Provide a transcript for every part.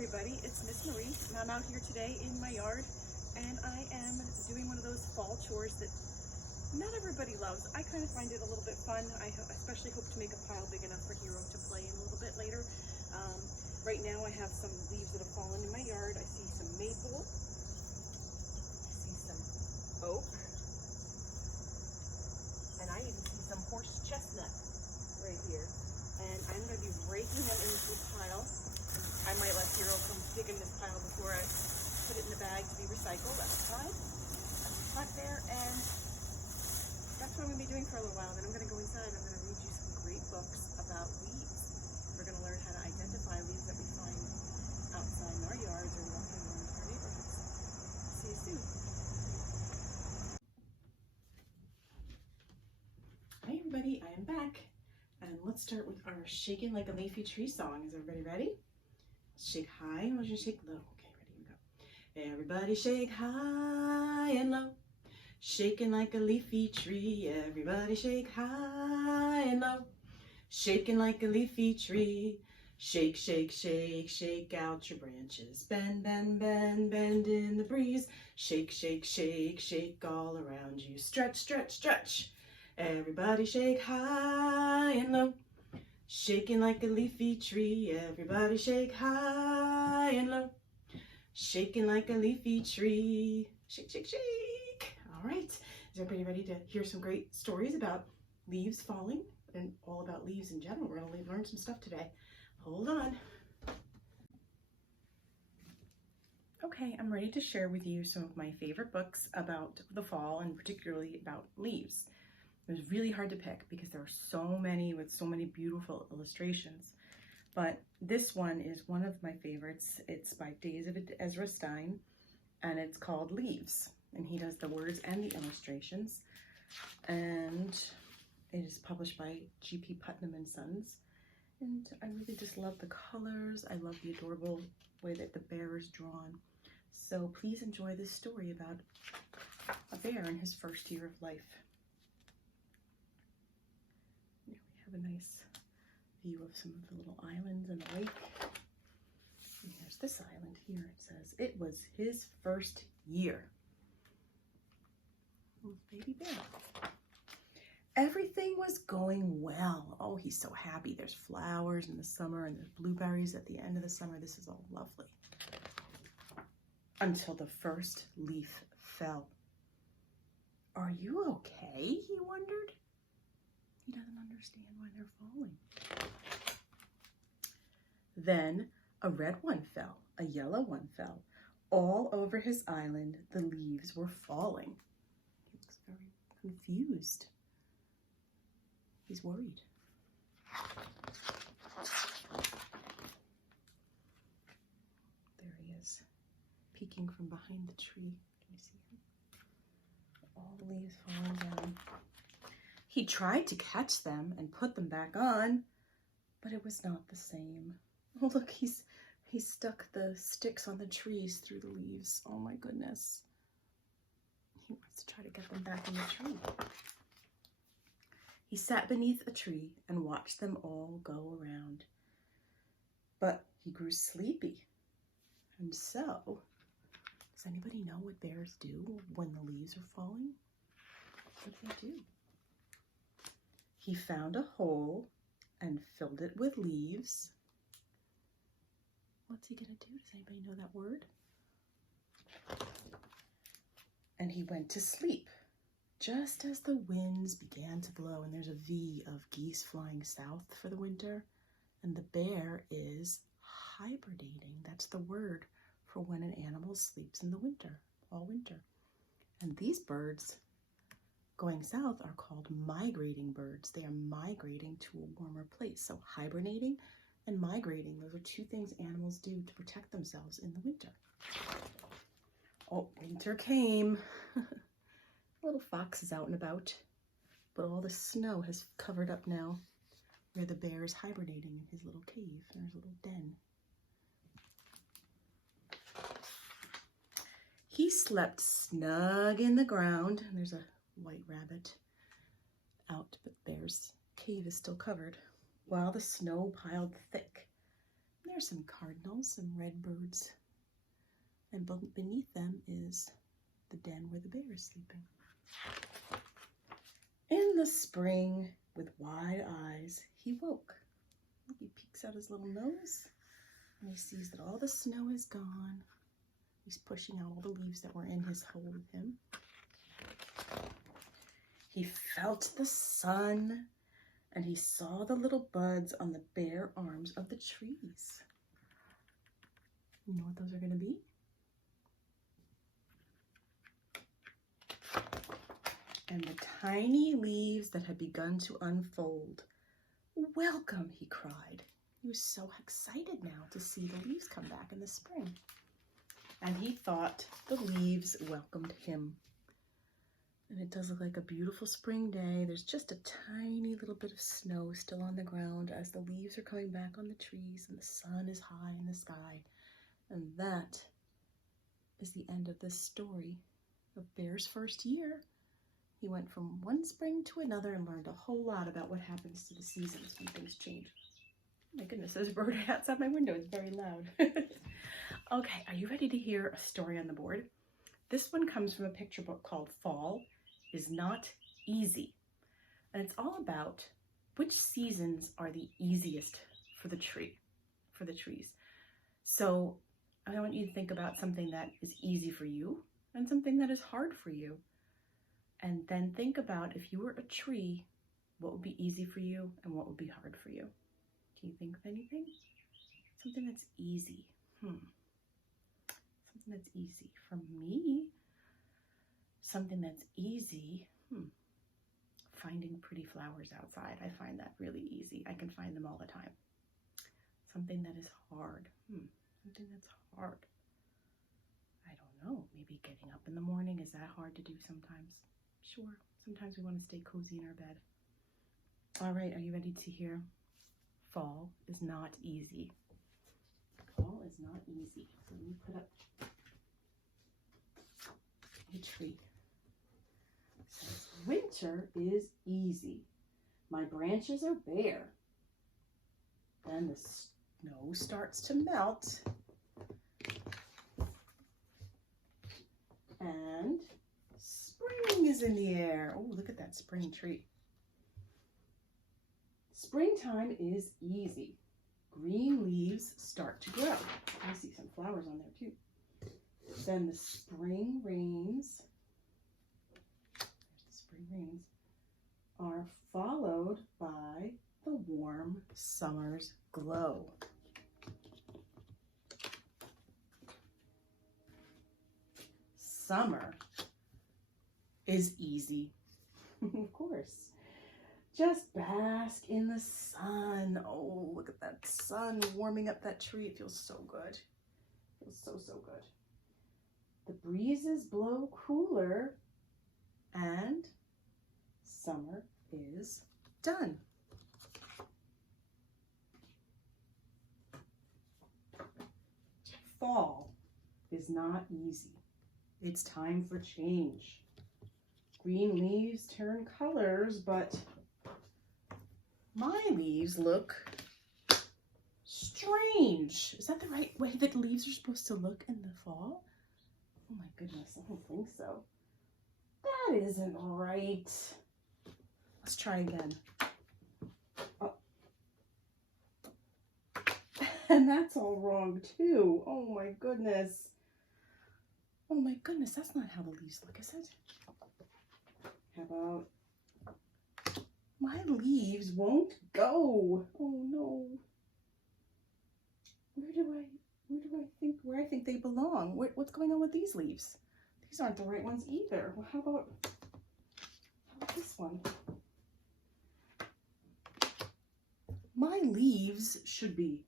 everybody, it's Miss Marie, and I'm out here today in my yard, and I am doing one of those fall chores that not everybody loves. I kind of find it a little bit fun. I especially hope to make a pile big enough for Hero to play in a little bit later. Right now I have some leaves that have fallen in my yard. I see some maple, I see some oak, and I even see some horse chestnut right here. And I'm going to be raking them into this pile. I might let Hero come dig in this pile before I put it in the bag to be recycled outside. At the front there, and that's what I'm going to be doing for a little while. Then I'm going to go inside and I'm going to read you some great books about leaves. We're going to learn how to identify leaves that we find outside in our yards or walking around our neighborhoods. See you soon. Hi everybody, I am back. And let's start with our Shaking Like a Leafy Tree song. Is everybody ready? Shake high, and we'll shake low. Okay, ready, we go. Everybody shake high and low. Shaking like a leafy tree. Everybody shake high and low. Shaking like a leafy tree. Shake, shake, shake, shake out your branches. Bend, bend, bend, bend in the breeze. Shake, shake, shake, shake all around you. Stretch, stretch, stretch. Everybody shake high and low. Shaking like a leafy tree. Everybody shake high and low. Shaking like a leafy tree. Shake, shake, shake. All right. Is everybody ready to hear some great stories about leaves falling and all about leaves in general? We're going to learn some stuff today. Hold on. Okay, I'm ready to share with you some of my favorite books about the fall and particularly about leaves. It was really hard to pick because there are so many with so many beautiful illustrations. But this one is one of my favorites. It's by David Ezra Stein, and it's called Leaves. And he does the words and the illustrations. And it is published by G.P. Putnam and Sons. And I really just love the colors. I love the adorable way that the bear is drawn. So please enjoy this story about a bear in his first year of life. A nice view of some of the little islands and the lake. And here's this island here. It says it was his first year. Little baby bear. Everything was going well. Oh, he's so happy. There's flowers in the summer and there's blueberries at the end of the summer. This is all lovely. Until the first leaf fell. Are you okay? He wondered. He doesn't understand why they're falling. Then a red one fell, a yellow one fell. All over his island, the leaves were falling. He looks very confused. He's worried. There he is, peeking from behind the tree. Can you see him? All the leaves falling down. He tried to catch them and put them back on, but it was not the same. Oh, look, he stuck the sticks on the trees through the leaves. Oh my goodness. He wants to try to get them back in the tree. He sat beneath a tree and watched them all go around. But he grew sleepy. And so, does anybody know what bears do when the leaves are falling? What do they do? He found a hole and filled it with leaves. What's he gonna do? Does anybody know that word? And he went to sleep just as the winds began to blow. And there's a V of geese flying south for the winter. And the bear is hibernating. That's the word for when an animal sleeps in the winter, all winter. And these birds going south are called migrating birds. They are migrating to a warmer place. So hibernating and migrating, those are two things animals do to protect themselves in the winter. Oh, winter came. Little fox is out and about, but all the snow has covered up now where the bear is hibernating in his little cave, in his little den. He slept snug in the ground. And there's a white rabbit out, but Bear's cave is still covered, while the snow piled thick. There's are some cardinals, some red birds, and beneath them is the den where the bear is sleeping. In the spring, with wide eyes, he woke. He peeks out his little nose, and he sees that all the snow is gone. He's pushing out all the leaves that were in his hole with him. He felt the sun, and he saw the little buds on the bare arms of the trees. You know what those are going to be? And the tiny leaves that had begun to unfold. Welcome, he cried. He was so excited now to see the leaves come back in the spring. And he thought the leaves welcomed him. And it does look like a beautiful spring day. There's just a tiny little bit of snow still on the ground as the leaves are coming back on the trees and the sun is high in the sky. And that is the end of this story of Bear's first year. He went from one spring to another and learned a whole lot about what happens to the seasons when things change. Oh my goodness, there's a bird outside my window. It's very loud. Okay, are you ready to hear a story on the board? This one comes from a picture book called Fall is Not Easy. And it's all about which seasons are the easiest for the trees. So I want you to think about something that is easy for you and something that is hard for you. And then think about, if you were a tree, what would be easy for you and what would be hard for you? Can you think of anything? Something that's easy. Something that's easy. For me, something that's easy, finding pretty flowers outside. I find that really easy. I can find them all the time. Something that is hard. Something that's hard. I don't know. Maybe getting up in the morning. Is that hard to do sometimes? Sure. Sometimes we want to stay cozy in our bed. All right. Are you ready to hear? Fall is not easy. Fall is not easy. So let me put up a tree. It says, winter is easy. My branches are bare. Then the snow starts to melt. And spring is in the air. Oh, look at that spring tree. Springtime is easy. Green leaves start to grow. I see some flowers on there too. Then the spring rains, are followed by the warm summer's glow. Summer is easy. Of course. Just bask in the sun. Oh, look at that sun warming up that tree. It feels so good. It feels so, so good. The breezes blow cooler and summer is done. Fall is not easy. It's time for change. Green leaves turn colors, but my leaves look strange. Is that the right way that leaves are supposed to look in the fall? Oh my goodness, I don't think so. That isn't right. Let's try again. Oh. And that's all wrong too. Oh my goodness. Oh my goodness, that's not how the leaves look, is it? How about, my leaves won't go. Oh no. Where I think they belong? What's going on with these leaves? These aren't the right ones either. Well, how about this one? My leaves should be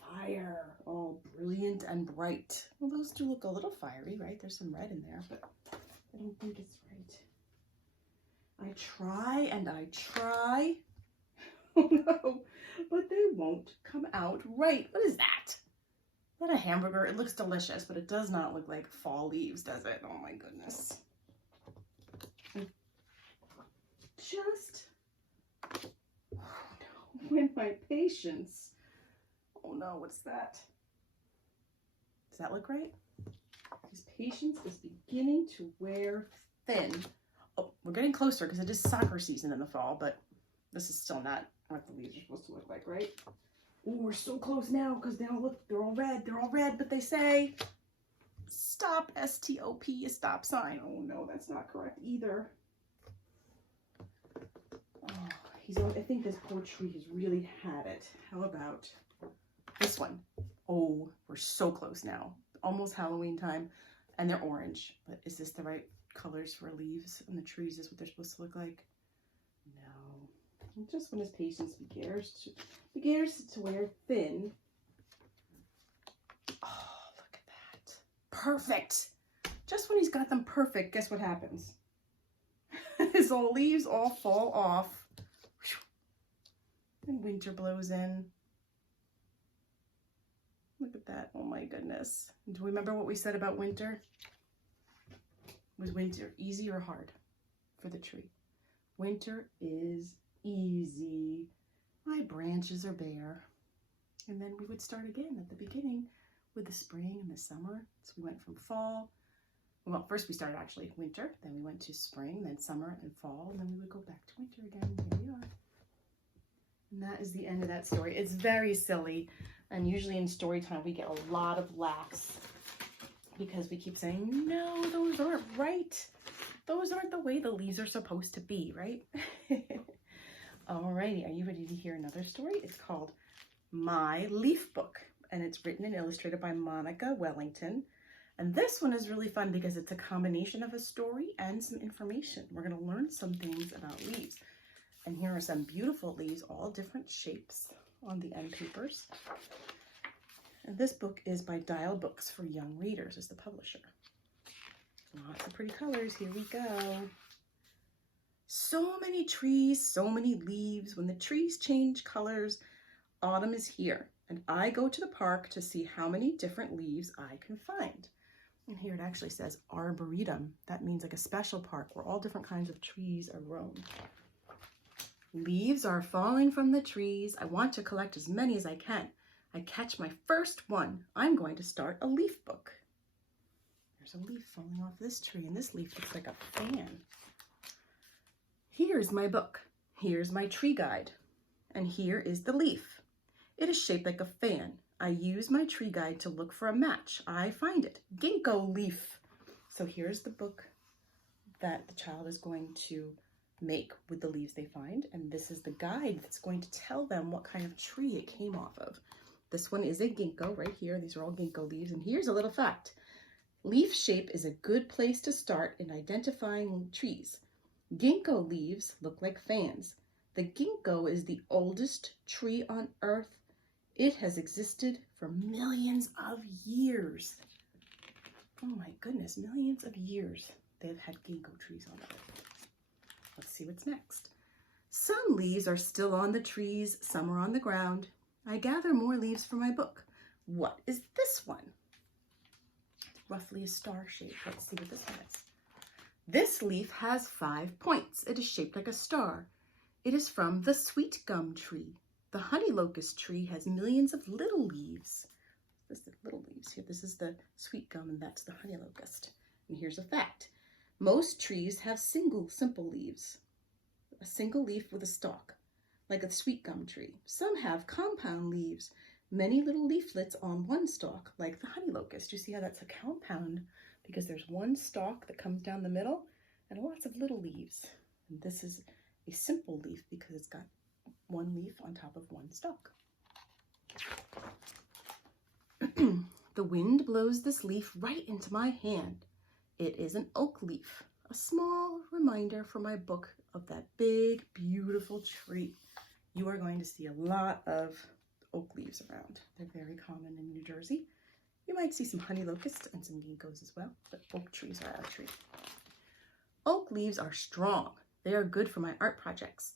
fire, all brilliant and bright. Well, those do look a little fiery, right? There's some red in there, but I don't think it's right. I try and I try. Oh no, but they won't come out right. What is that? Is that a hamburger? It looks delicious, but it does not look like fall leaves, does it? Oh my goodness. Just, oh no, when my patience Oh no, what's that? Does that look right? His patience is beginning to wear thin. Oh, we're getting closer because it is soccer season in the fall, but this is still not what the leaves are supposed to look like, right? Oh, we're so close now because now look, they're all red. They're all red, but they say stop, S-T-O-P, a stop sign. Oh no, that's not correct either. Oh, I think this poor tree has really had it. How about this one? Oh, we're so close now. Almost Halloween time, and they're orange. But is this the right colors for leaves on the trees? Is what they're supposed to look like? No. Just when his patience begins to wear thin. Oh, look at that. Perfect. Just when he's got them perfect, guess what happens? His little leaves all fall off. And winter blows in. Look at that. Oh my goodness. Do you remember what we said about winter? Was winter easy or hard for the tree? Winter is easy. My branches are bare. And then we would start again at the beginning with the spring and the summer. So we went from fall. Well, first we started actually winter, then we went to spring, then summer and fall, and then we would go back to winter again. Here we are. And that is the end of that story. It's very silly. And usually in story time, we get a lot of laughs because we keep saying, no, those aren't right. Those aren't the way the leaves are supposed to be, right? Alrighty, are you ready to hear another story? It's called My Leaf Book, and it's written and illustrated by Monica Wellington. And this one is really fun because it's a combination of a story and some information. We're going to learn some things about leaves. And here are some beautiful leaves, all different shapes on the end papers. And this book is by Dial Books for Young Readers, is the publisher. Lots of pretty colors. Here we go. So many trees, so many leaves. When the trees change colors, autumn is here. And I go to the park to see how many different leaves I can find. And here it actually says arboretum. That means like a special park where all different kinds of trees are grown. Leaves are falling from the trees. I want to collect as many as I can. I catch my first one. I'm going to start a leaf book. There's a leaf falling off this tree, and this leaf looks like a fan. Here's my book. Here's my tree guide. And here is the leaf. It is shaped like a fan. I use my tree guide to look for a match. I find it. Ginkgo leaf. So here's the book that the child is going to make with the leaves they find. And this is the guide that's going to tell them what kind of tree it came off of. This one is a ginkgo right here. These are all ginkgo leaves. And here's a little fact. Leaf shape is a good place to start in identifying trees. Ginkgo leaves look like fans. The ginkgo is the oldest tree on earth. It has existed for millions of years. Oh my goodness, millions of years they've had ginkgo trees on earth. Let's see what's next. Some leaves are still on the trees, some are on the ground. I gather more leaves for my book. What is this one? It's roughly a star shape. Let's see what this one is. This leaf has 5 points. It is shaped like a star. It is from the sweet gum tree. The honey locust tree has millions of little leaves. This is the little leaves here. This is the sweet gum, and that's the honey locust. And here's a fact. Most trees have simple leaves. A single leaf with a stalk, like a sweet gum tree. Some have compound leaves, many little leaflets on one stalk, like the honey locust. You see how that's a compound? Because there's one stalk that comes down the middle and lots of little leaves. And this is a simple leaf because it's got one leaf on top of one stalk. The wind blows this leaf right into my hand. It is an oak leaf, a small reminder for my book of that big, beautiful tree. You are going to see a lot of oak leaves around. They're very common in New Jersey. You might see some honey locusts and some ginkgos as well, but oak trees are our tree. Oak leaves are strong. They are good for my art projects.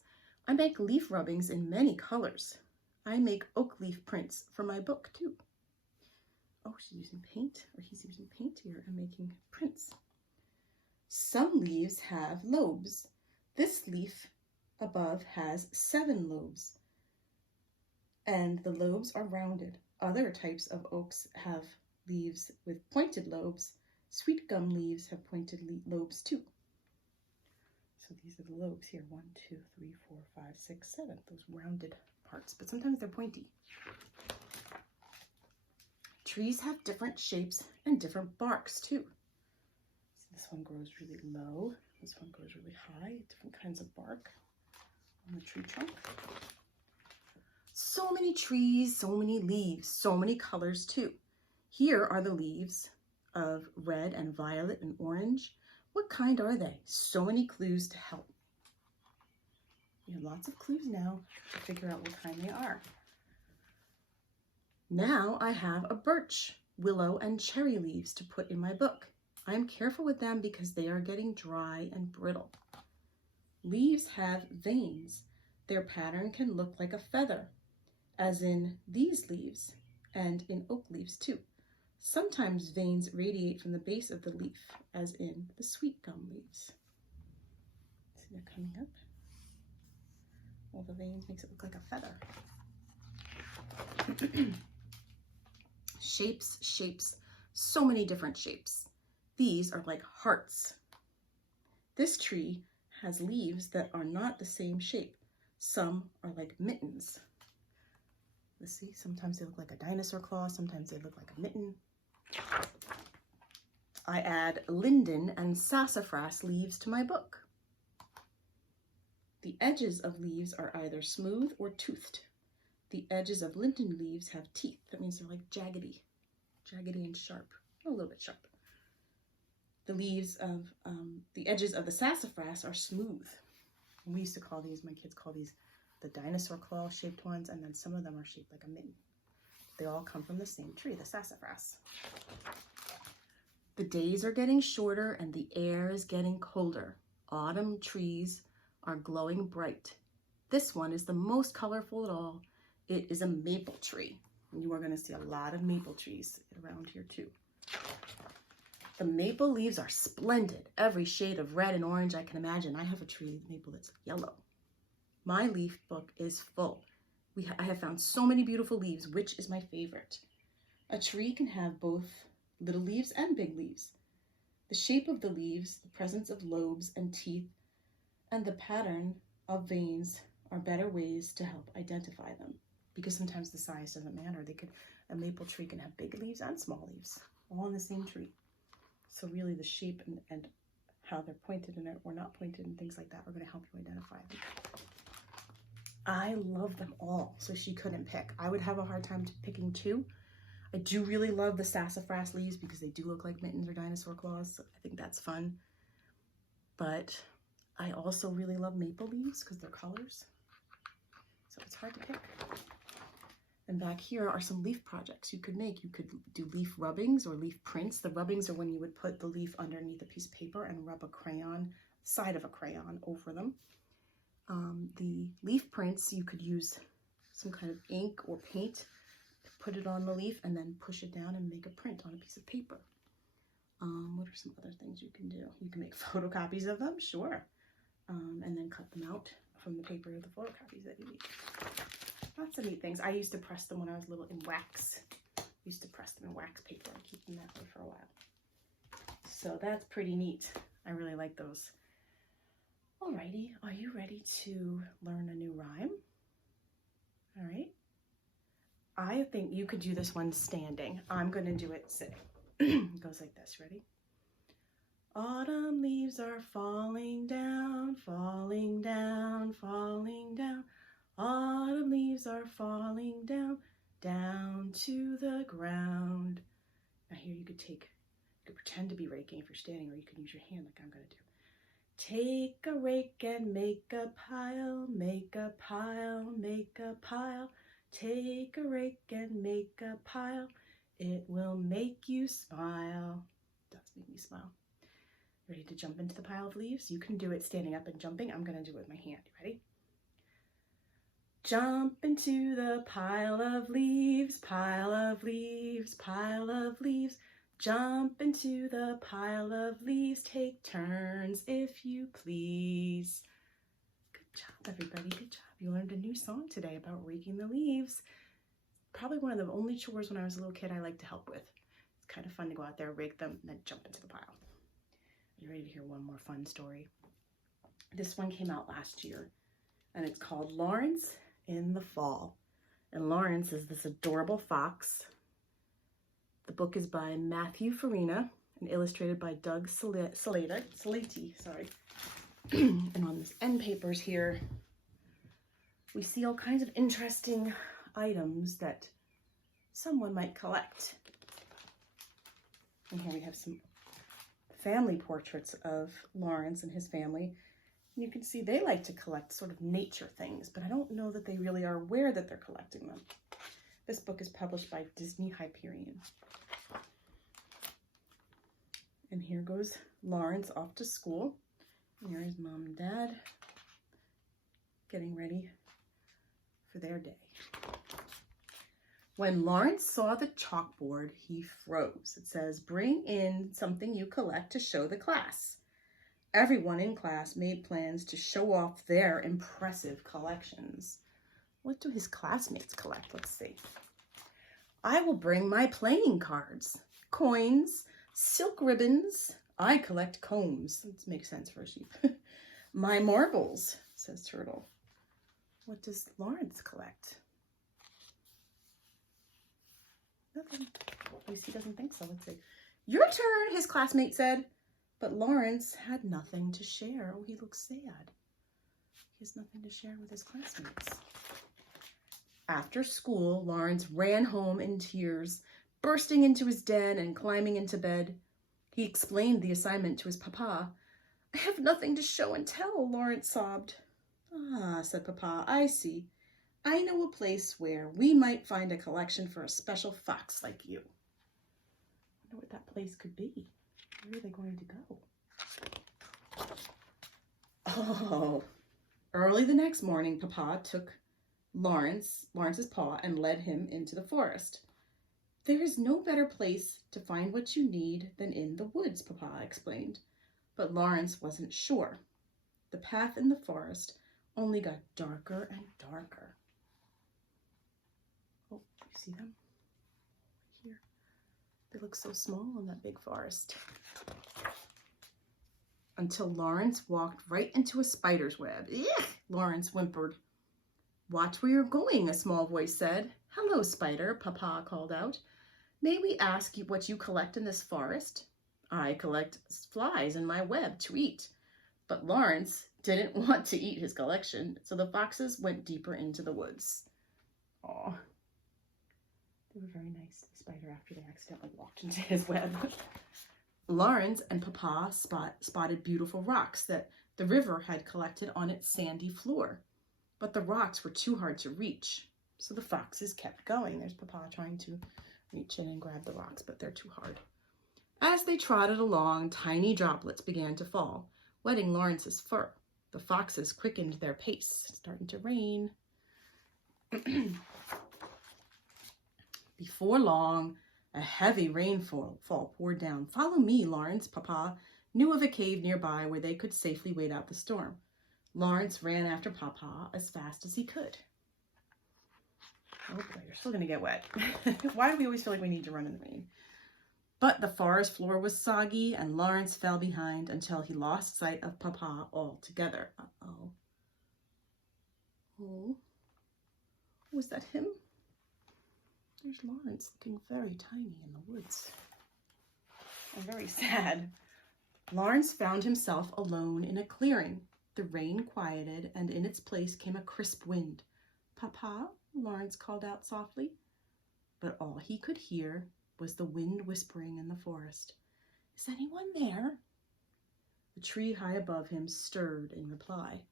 I make leaf rubbings in many colors. I make oak leaf prints for my book too. Oh, she's using paint, or he's using paint here and making prints. Some leaves have lobes. This leaf above has 7 lobes. and the lobes are rounded. Other types of oaks have leaves with pointed lobes. Sweet gum leaves have pointed lobes too. So these are the lobes here, 1, 2, 3, 4, 5, 6, 7, those rounded parts, but sometimes they're pointy. Trees have different shapes and different barks too. So this one grows really low, this one grows really high, different kinds of bark on the tree trunk. So many trees, so many leaves, so many colors too. Here are the leaves of red and violet and orange. What kind are they? So many clues to help. We have lots of clues now to figure out what kind they are. Now I have a birch, willow, and cherry leaves to put in my book. I am careful with them because they are getting dry and brittle. Leaves have veins. Their pattern can look like a feather, as in these leaves, and in oak leaves too. Sometimes veins radiate from the base of the leaf, as in the sweet gum leaves. See, they're coming up. All the veins makes it look like a feather. Shapes, shapes, so many different shapes. These are like hearts. This tree has leaves that are not the same shape. Some are like mittens. Let's see, sometimes they look like a dinosaur claw, sometimes they look like a mitten. I add linden and sassafras leaves to my book. The edges of leaves are either smooth or toothed. The edges of linden leaves have teeth. That means they're like jaggedy and sharp, a little bit sharp. The leaves of, the edges of the sassafras are smooth. And we used to call these, my kids call these the dinosaur claw shaped ones, and then some of them are shaped like a mitten. They all come from the same tree, the sassafras. The days are getting shorter and the air is getting colder. Autumn trees are glowing bright. This one is the most colorful of all. It is a maple tree. And you are going to see a lot of maple trees around here too. The maple leaves are splendid. Every shade of red and orange I can imagine. I have a tree maple that's yellow. My leaf book is full. I have found so many beautiful leaves. Which is my favorite? A tree can have both little leaves and big leaves. The shape of the leaves, the presence of lobes and teeth, and the pattern of veins are better ways to help identify them. Because sometimes the size doesn't matter. A maple tree can have big leaves and small leaves, all in the same tree. So really the shape and how they're pointed or not pointed and things like that are going to help you identify them. I love them all, so she couldn't pick. I would have a hard time picking two. I do really love the sassafras leaves because they do look like mittens or dinosaur claws. So I think that's fun. But I also really love maple leaves because they're colors. So it's hard to pick. And back here are some leaf projects you could make. You could do leaf rubbings or leaf prints. The rubbings are when you would put the leaf underneath a piece of paper and rub a crayon, side of a crayon over them. The leaf prints, you could use some kind of ink or paint to put it on the leaf and then push it down and make a print on a piece of paper. What are some other things you can do? You can make photocopies of them, sure. And then cut them out from the paper of the photocopies that you need. Lots of neat things. I used to press them when I was little in wax. I used to press them in wax paper and keep them that way for a while. So that's pretty neat. I really like those. Alrighty, are you ready to learn a new rhyme? All right. I think you could do this one standing. I'm going to do it sitting. It goes like this. Ready? Autumn leaves are falling down, falling down, falling down. Autumn leaves are falling down, down to the ground. Now here you could pretend to be raking if you're standing, or you can use your hand like I'm going to do. Take a rake and make a pile, make a pile, make a pile. Take a rake and make a pile. It will make you smile. It does make me smile. Ready to jump into the pile of leaves? You can do it standing up and jumping. I'm going to do it with my hand. Ready? Jump into the pile of leaves, pile of leaves, pile of leaves. Jump into the pile of leaves. Take turns if you please. Good job, everybody. Good job. You learned a new song today about raking the leaves. Probably one of the only chores when I was a little kid I liked to help with. It's kind of fun to go out there, rake them, and then jump into the pile. Are you ready to hear one more fun story? This one came out last year, and it's called Lawrence in the Fall. And Lawrence is this adorable fox. The book is by Matthew Farina and illustrated by Doug Salati. And on this end papers here, we see all kinds of interesting items that someone might collect. And here we have some family portraits of Lawrence and his family. And you can see they like to collect sort of nature things, but I don't know that they really are aware that they're collecting them. This book is published by Disney Hyperion. And here goes Lawrence off to school. And here is Mom and Dad getting ready for their day. When Lawrence saw the chalkboard, he froze. It says, "Bring in something you collect to show the class." Everyone in class made plans to show off their impressive collections. What do his classmates collect? Let's see. "I will bring my playing cards, coins, silk ribbons. I collect combs." That makes sense for a sheep. "My marbles," says Turtle. What does Lawrence collect? Nothing. At least he doesn't think so. Let's see. "Your turn," his classmate said. But Lawrence had nothing to share. Oh, he looks sad. He has nothing to share with his classmates. After school, Lawrence ran home in tears, bursting into his den and climbing into bed. He explained the assignment to his papa. "I have nothing to show and tell," Lawrence sobbed. "Ah," said Papa, "I see. I know a place where we might find a collection for a special fox like you." I wonder what that place could be. Where are they going to go? Oh, early the next morning, Papa took Lawrence's paw, and led him into the forest. "There is no better place to find what you need than in the woods," Papa explained. But Lawrence wasn't sure. The path in the forest only got darker and darker. Oh, you see them? Right here. They look so small in that big forest. Until Lawrence walked right into a spider's web. "Ugh!" Lawrence whimpered. "Watch where you're going," a small voice said. "Hello, Spider," Papa called out. "May we ask you what you collect in this forest?" "I collect flies in my web to eat." But Lawrence didn't want to eat his collection, so the foxes went deeper into the woods. Aw. They were very nice to the spider after they accidentally walked into his web. Lawrence and Papa spotted beautiful rocks that the river had collected on its sandy floor. But the rocks were too hard to reach, so the foxes kept going. There's Papa trying to reach in and grab the rocks, but they're too hard. As they trotted along, tiny droplets began to fall, wetting Lawrence's fur. The foxes quickened their pace. It's starting to rain. Before long, a heavy rainfall poured down. "Follow me, Lawrence." Papa knew of a cave nearby where they could safely wait out the storm. Lawrence ran after Papa as fast as he could. Oh boy, you're still going to get wet. Why do we always feel like we need to run in the rain? But the forest floor was soggy, and Lawrence fell behind until he lost sight of Papa altogether. Uh-oh. Oh. Was that him? There's Lawrence looking very tiny in the woods. And very sad. Lawrence found himself alone in a clearing. The rain quieted, and in its place came a crisp wind. "Papa," Lawrence called out softly. But all he could hear was the wind whispering in the forest. "Is anyone there?" The tree high above him stirred in reply.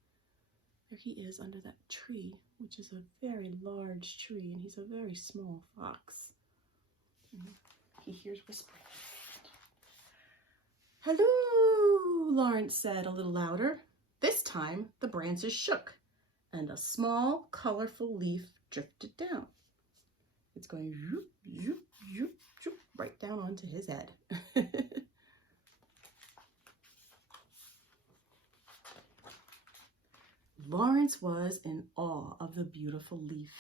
There he is under that tree, which is a very large tree, and he's a very small fox. He hears whispering. "Hello," Lawrence said a little louder. This time the branches shook, and a small, colorful leaf drifted down. It's going zoop, zoop, zoop, zoop, right down onto his head. Lawrence Lawrence was in awe of the beautiful leaf.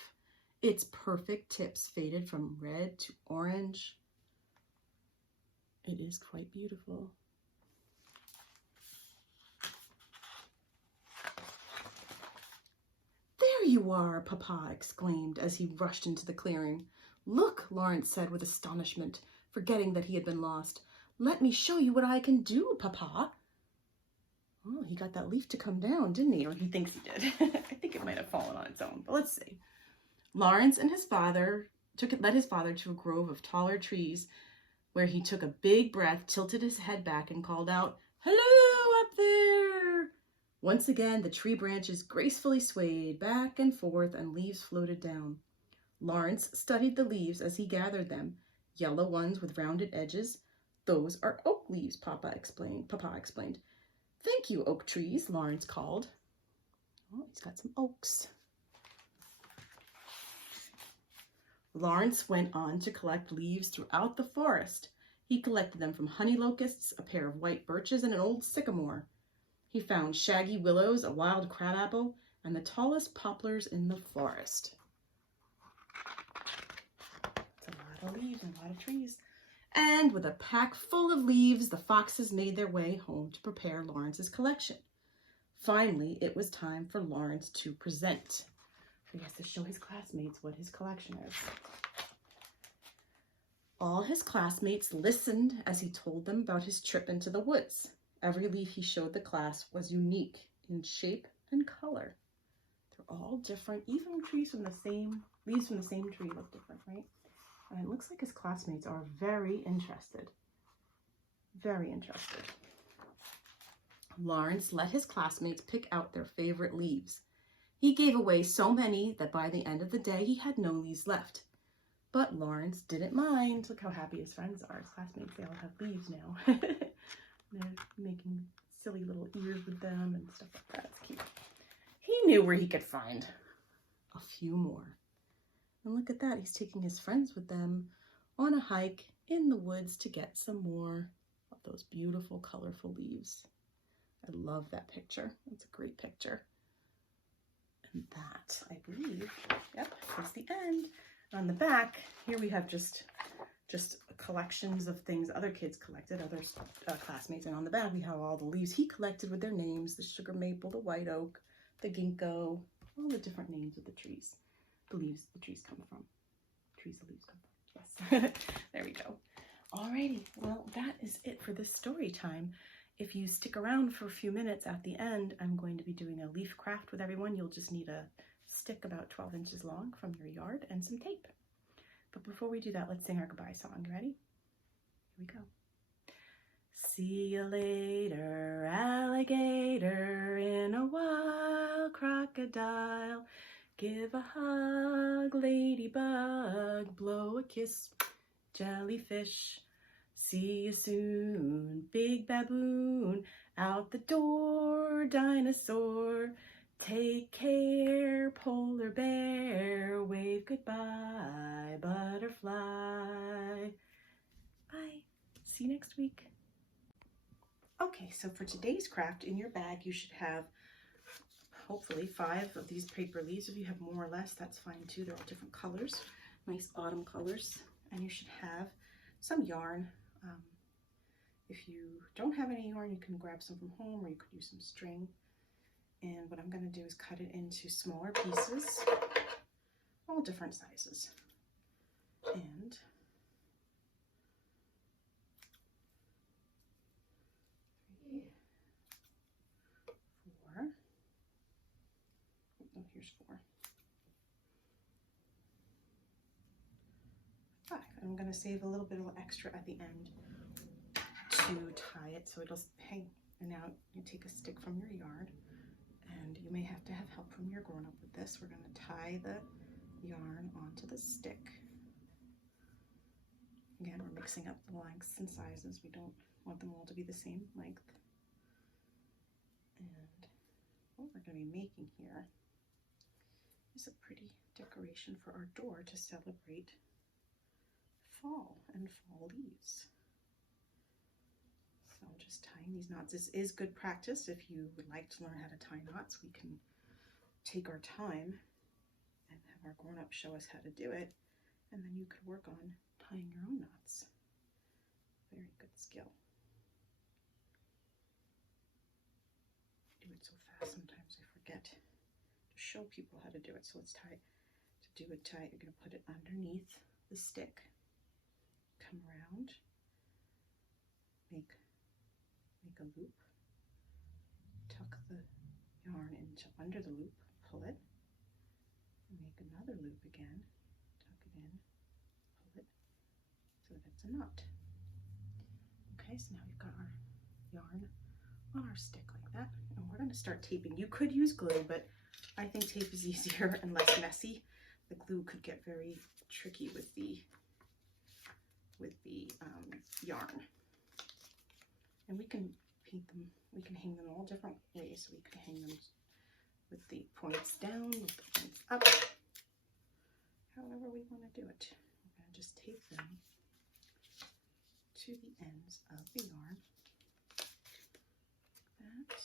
Its perfect tips faded from red to orange. It is quite beautiful. "There you are," Papa exclaimed as he rushed into the clearing. "Look," Lawrence said with astonishment, forgetting that he had been lost. "Let me show you what I can do, Papa." Oh, he got that leaf to come down, didn't he? Or he thinks he did. I think it might have fallen on its own, but let's see. Lawrence and his father led his father to a grove of taller trees where he took a big breath, tilted his head back, and called out, "Hello up there!" Once again, the tree branches gracefully swayed back and forth and leaves floated down. Lawrence studied the leaves as he gathered them, yellow ones with rounded edges. "Those are oak leaves," Papa explained. "Thank you, oak trees," Lawrence called. Oh, he's got some oaks. Lawrence went on to collect leaves throughout the forest. He collected them from honey locusts, a pair of white birches, and an old sycamore. He found shaggy willows, a wild crabapple, and the tallest poplars in the forest. It's a lot of leaves and a lot of trees. And with a pack full of leaves, the foxes made their way home to prepare Lawrence's collection. Finally, it was time for Lawrence to present. He has to show his classmates what his collection is. All his classmates listened as he told them about his trip into the woods. Every leaf he showed the class was unique in shape and color. They're all different, even leaves from the same tree look different, right? And it looks like his classmates are very interested. Very interested. Lawrence let his classmates pick out their favorite leaves. He gave away so many that by the end of the day he had no leaves left. But Lawrence didn't mind. Look how happy his friends are. His classmates, they all have leaves now. They're making silly little ears with them and stuff like that. It's cute. He knew where he could find a few more. And look at that. He's taking his friends with them on a hike in the woods to get some more of those beautiful, colorful leaves. I love that picture. It's a great picture. And that, I believe, is the end. On the back, here we have just collections of things other kids collected, other classmates. And on the back, we have all the leaves he collected with their names: the sugar maple, the white oak, the ginkgo, all the different names of the trees. The leaves the trees come from. Trees the leaves come from. Yes. There we go. Alrighty. Well, that is it for this story time. If you stick around for a few minutes at the end, I'm going to be doing a leaf craft with everyone. You'll just need a stick about 12 inches long from your yard and some tape. But before we do that, let's sing our goodbye song. You ready? Here we go. See you later, alligator, in a wild crocodile. Give a hug, ladybug, blow a kiss, jellyfish. See you soon, big baboon, out the door, dinosaur. Take care, polar bear, wave goodbye, butterfly. Bye. See you next week. Okay, so for today's craft, in your bag, you should have hopefully 5 of these paper leaves. If you have more or less, that's fine too. They're all different colors, nice autumn colors. And you should have some yarn. If you don't have any yarn, you can grab some from home, or you could use some string. And what I'm going to do is cut it into smaller pieces, all different sizes. And here's 4. 5. I'm going to save a little bit of extra at the end to tie it so it'll hang. And now you take a stick from your yard, and you may have to have help from your grown-up with this. We're going to tie the yarn onto the stick. Again, we're mixing up the lengths and sizes. We don't want them all to be the same length. And what we're going to be making here is a pretty decoration for our door to celebrate fall and fall leaves. So just tying these knots. This is good practice. If you would like to learn how to tie knots, we can take our time and have our grown-ups show us how to do it, and then you could work on tying your own knots. Very good skill. I do it so fast sometimes I forget to show people how to do it. So let's tie it. To do a tie, you're going to put it underneath the stick, come around, make a loop, tuck the yarn into under the loop, pull it, and make another loop again, tuck it in, pull it, so that it's a knot. Okay, so now we've got our yarn on our stick like that, and we're going to start taping. You could use glue, but I think tape is easier and less messy. The glue could get very tricky with the yarn. And we can paint them, we can hang them all different ways. We can hang them with the points down, with the points up, however we want to do it. We're going to just tape them to the ends of the yarn, like that.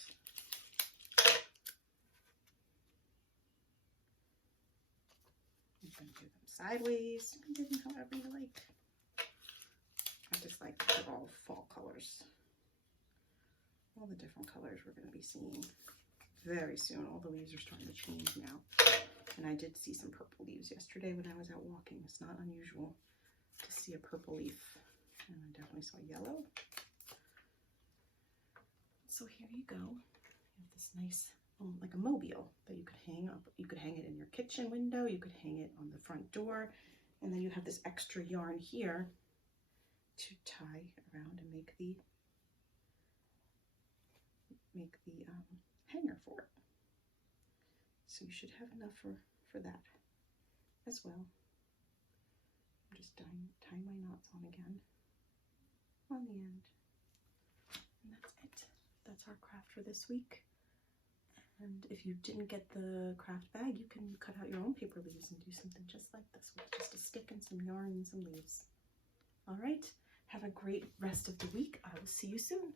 You can do them sideways, you can do them however you like. I just like to do all fall colors. All the different colors we're going to be seeing very soon. All the leaves are starting to change now. And I did see some purple leaves yesterday when I was out walking. It's not unusual to see a purple leaf. And I definitely saw yellow. So here you go. You have this nice, like a mobile that you could hang up. You could hang it in your kitchen window. You could hang it on the front door. And then you have this extra yarn here to tie around and make the hanger for it. So you should have enough for that as well. I'm just tying my knots on again on the end. And that's it. That's our craft for this week. And if you didn't get the craft bag, you can cut out your own paper leaves and do something just like this with just a stick and some yarn and some leaves. All right. Have a great rest of the week. I will see you soon.